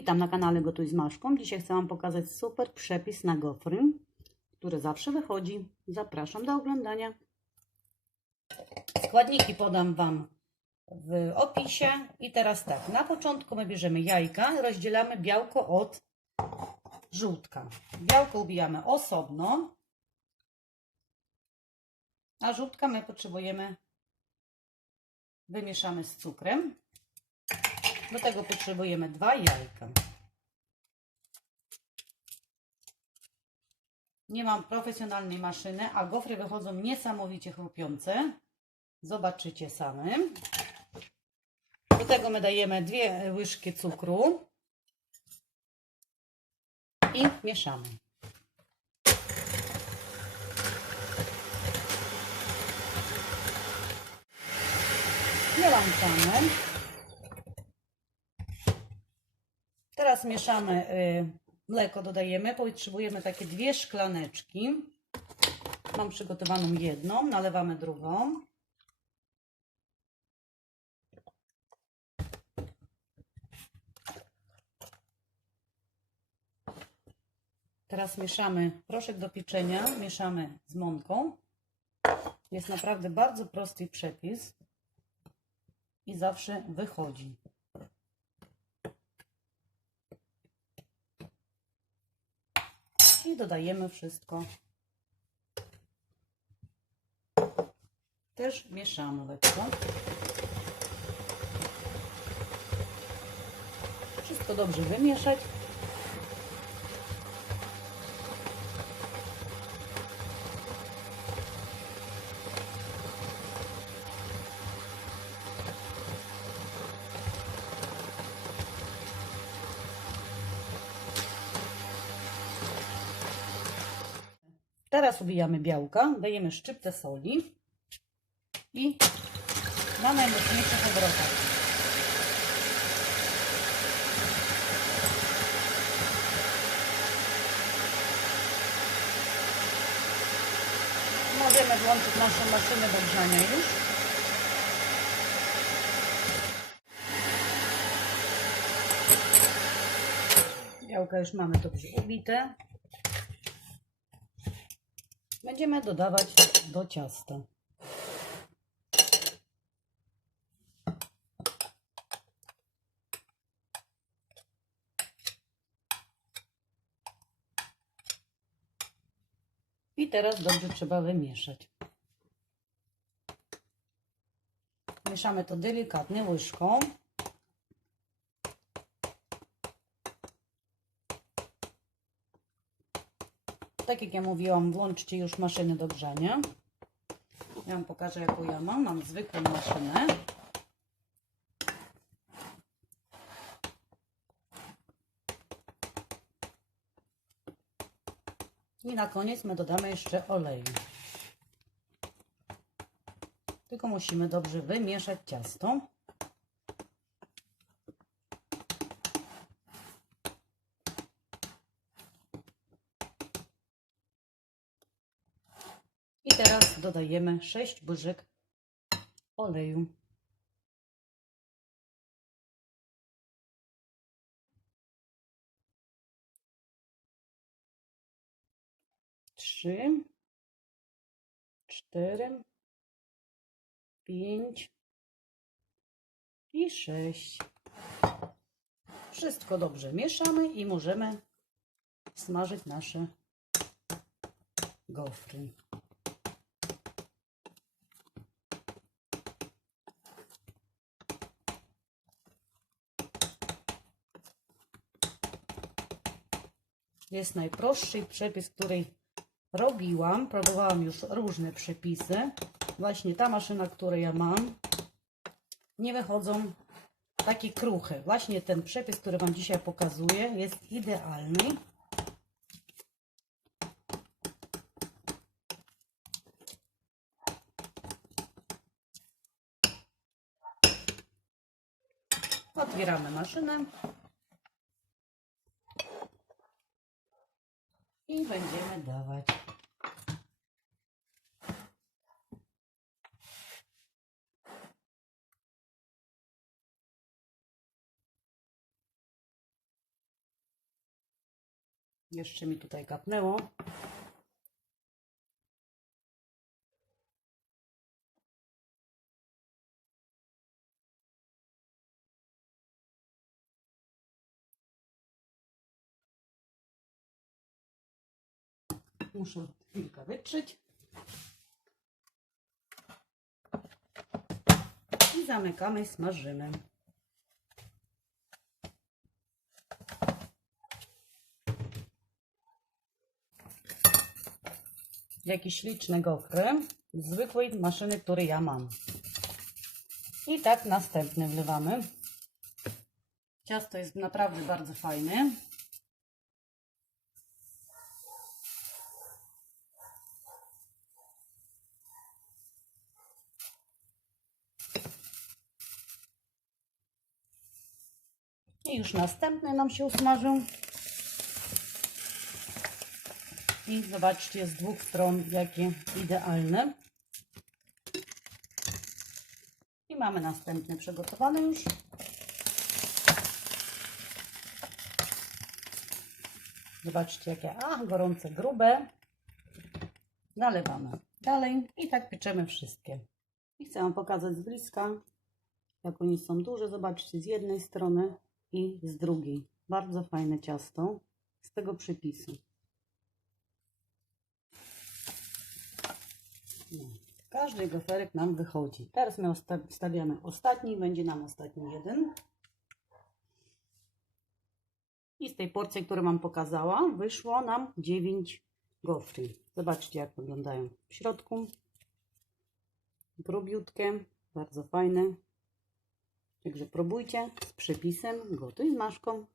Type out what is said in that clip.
Witam na kanale Gotuj z Maszką. Dzisiaj chcę Wam pokazać super przepis na gofry, który zawsze wychodzi. Zapraszam do oglądania. Składniki podam Wam w opisie. I teraz tak, na początku my bierzemy jajka, rozdzielamy białko od żółtka. Białko ubijamy osobno, a żółtka my potrzebujemy, wymieszamy z cukrem. Do tego potrzebujemy dwa jajka. Nie mam profesjonalnej maszyny, a gofry wychodzą niesamowicie chrupiące. Zobaczycie samym. Do tego my dajemy dwie łyżki cukru i mieszamy. Wyłączamy. Teraz mieszamy y, mleko, dodajemy. Potrzebujemy takie dwie szklaneczki. Mam przygotowaną jedną, nalewamy drugą. Teraz mieszamy proszek do pieczenia, mieszamy z mąką. Jest naprawdę bardzo prosty przepis i zawsze wychodzi. Dodajemy wszystko. Też mieszamy lekko. Wszystko dobrze wymieszać. Teraz ubijamy białka, dajemy szczyptę soli i na najmocniejszych obrotach. Możemy włączyć naszą maszynę do grzania już. Białka już mamy dobrze ubite. Będziemy dodawać do ciasta. I teraz dobrze trzeba wymieszać. Mieszamy to delikatnie łyżką. Tak jak ja mówiłam, włączcie już maszynę do grzania. Ja Wam pokażę, jaką ja mam. Mam zwykłą maszynę. I na koniec my dodamy jeszcze oleju. Tylko musimy dobrze wymieszać ciasto. I teraz dodajemy 6 łyżek oleju. Trzy, cztery, pięć i sześć. Wszystko dobrze mieszamy i możemy smażyć nasze gofry. Jest najprostszy przepis, który robiłam. Próbowałam już różne przepisy. Właśnie ta maszyna, którą ja mam, nie wychodzą takie kruche. Właśnie ten przepis, który Wam dzisiaj pokazuję, jest idealny. Otwieramy maszynę. i będziemy dawać. Jeszcze mi tutaj kapnęło. Muszę chwilkę wytrzeć. I zamykamy, smażymy. Jakie śliczne gofry z zwykłej maszyny, której ja mam. I tak następny wlewamy. Ciasto jest naprawdę bardzo fajne. I już następny nam się usmażył. I zobaczcie z dwóch stron jakie idealne. I mamy następny przygotowany już. Zobaczcie jakie, a gorące, grube. Nalewamy dalej i tak pieczemy wszystkie. I chcę Wam pokazać z bliska, jak oni są duże. Zobaczcie z jednej strony i z drugiej. Bardzo fajne ciasto z tego przepisu. No, każdy goferek nam wychodzi. Teraz my wstawiamy ostatni, będzie nam ostatni jeden. I z tej porcji, którą Wam pokazała, wyszło nam 9 gofry. Zobaczcie, jak wyglądają w środku. Grubiutkie, bardzo fajne. Także próbujcie z przepisem, gotuj z Maszką.